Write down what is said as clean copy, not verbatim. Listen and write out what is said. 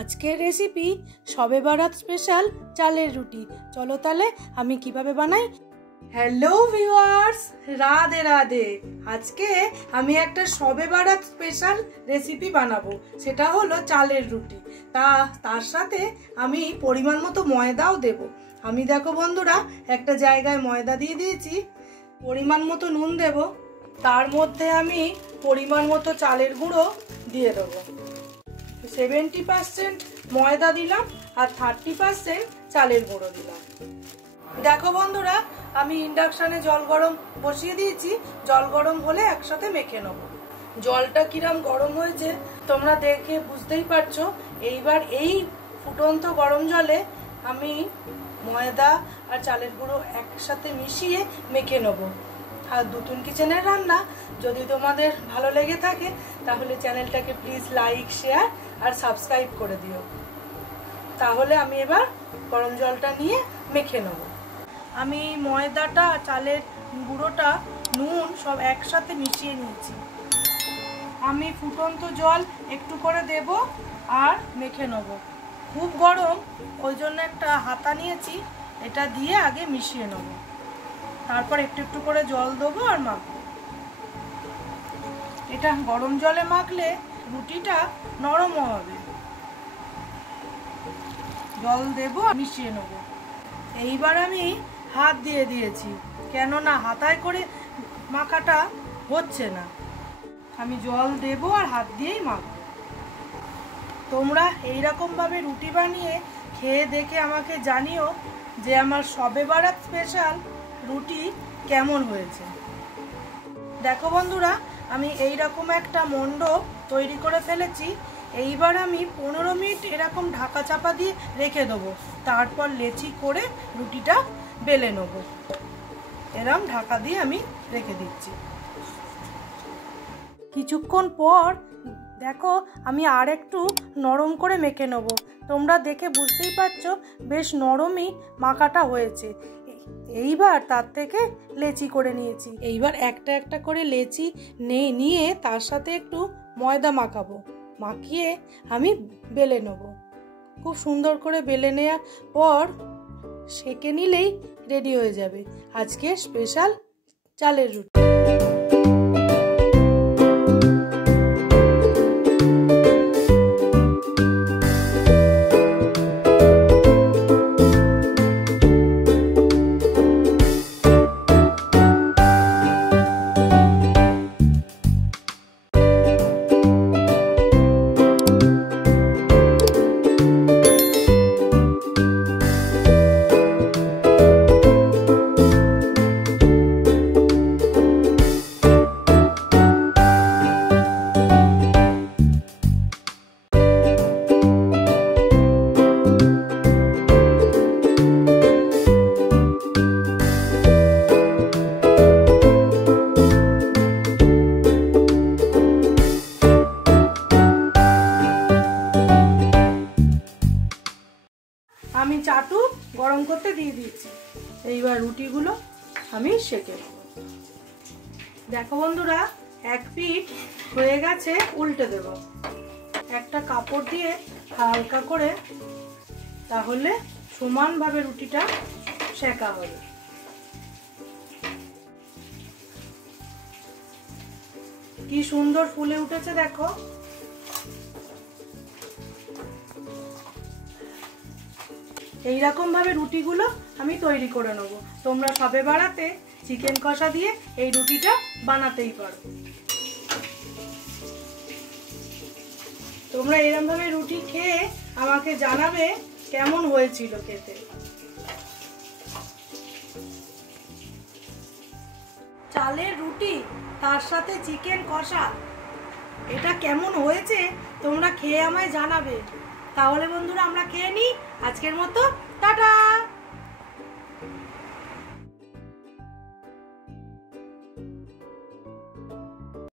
আজকের রেসিপি শবে বারাত স্পেশাল চালের রুটি। চলো তাহলে আমি কিভাবে বানাই। Hello viewers, Radhe Radhe. আজকে আমি একটা শবে বারাত স্পেশাল রেসিপি বানাবো, সেটা হলো চালের রুটি। তার সাথে আমি পরিমাণ মতো ময়দাও দেব। আমি দেখো বন্ধুরা, একটা জায়গায় ময়দা দিয়ে দিয়েছি, পরিমাণ মতো নুন দেব, তার মধ্যে আমি পরিমাণ মতো চালের গুঁড়ো দিয়ে দেবো। 70% ময়দা দিলাম আর 30% চালের গুঁড়ো দিলাম। দেখো বন্ধুরা, আমি ইন্ডাকশনে জল গরম বসিয়ে দিয়েছি, জল গরম হলে একসাথে মেখে নেব। জলটা কিরম গরম হয়েছে তোমরা দেখে বুঝতেই পারছো। এইবার এই ফুটন্ত গরম জলে আমি ময়দা আর চালের গুঁড়ো একসাথে মিশিয়ে মেখে নেব। আর দুতুন কিচেনের রান্না যদি তোমাদের ভালো লেগে থাকে তাহলে চ্যানেলটাকে প্লিজ লাইক, শেয়ার আর সাবস্ক্রাইব করে দিও। তাহলে আমি এবার গরম জলটা নিয়ে মেখে নেব। আমি ময়দাটা, চালের গুঁড়োটা, নুন সব একসাথে মিশিয়ে নিয়েছি। আমি ফুটন্ত জল একটু করে দেব আর মেখে নেব। খুব গরম, ওই জন্য একটা হাতা নিয়েছি, এটা দিয়ে আগে মিশিয়ে নেব, তারপর একটু একটু করে জল দেবো আর মাখবো। এটা গরম জলে মাখলে রুটিটা নরম হবে। জল দেবো, মিশিয়ে নেব। এইবার আমি হাত দিয়ে দিয়েছি, কেননা হাতায় করে মাখাটা হচ্ছে না। আমি জল দেব আর হাত দিয়েই মাখবো। তোমরা এইরকম ভাবে রুটি বানিয়ে খেয়ে দেখে আমাকে জানিও যে আমার শবে বারাত স্পেশাল রুটি কেমন হয়েছে। দেখো বন্ধুরা, আমি এইরকম একটা মণ্ডপ তৈরি করে ফেলেছি। এইবার আমি 15 মিনিট এরকম ঢাকা চাপা দিয়ে রেখে দেবো, তারপর লেচি করে রুটিটা বেলে নেব। এরকম ঢাকা দিয়ে আমি রেখে দিচ্ছি। কিছুক্ষণ পর দেখো আমি আর একটু নরম করে মেখে নেব। তোমরা দেখে বুঝতেই পারছো বেশ নরমই মাখাটা হয়েছে। এইবার তার থেকে লেচি করে নিয়েছি। এইবার একটা একটা করে লেচি নিয়ে তার সাথে একটু ময়দা মাখাবো, মাখিয়ে আমি বেলে নেব। খুব সুন্দর করে বেলে নেওয়ার পর সেঁকে নিলেই রেডি হয়ে যাবে আজকে স্পেশাল চালের রুটি। আমি চাটু গরম করতে দিয়ে দিয়েছি। এইবার রুটিগুলো আমি সেঁকে নেব। দেখো বন্ধুরা, এক পিঠ হয়ে গেছে, উল্টে দেব। একটা কাপড় দিয়ে হালকা করে, তাহলে সমানভাবে রুটিটা সেঁকা হবে। কি সুন্দর ফুলে উঠেছে দেখো। এইরকম ভাবে রুটিগুলো আমি তৈরি করে নেব। তোমরা শবে বারাতে চিকেন কষা দিয়ে এই রুটিটা বানাতেই পারো। তোমরা এরকম ভাবে রুটি খেয়ে আমাকে জানাবে কেমন হয়েছিল খেতে। চালের রুটি তার সাথে চিকেন কষা, এটা কেমন হয়েছে তোমরা খেয়ে আমায় জানাবে। তাহলে বন্ধুরা আমরা খেয়ে নিই। আজকের মতো টাটা।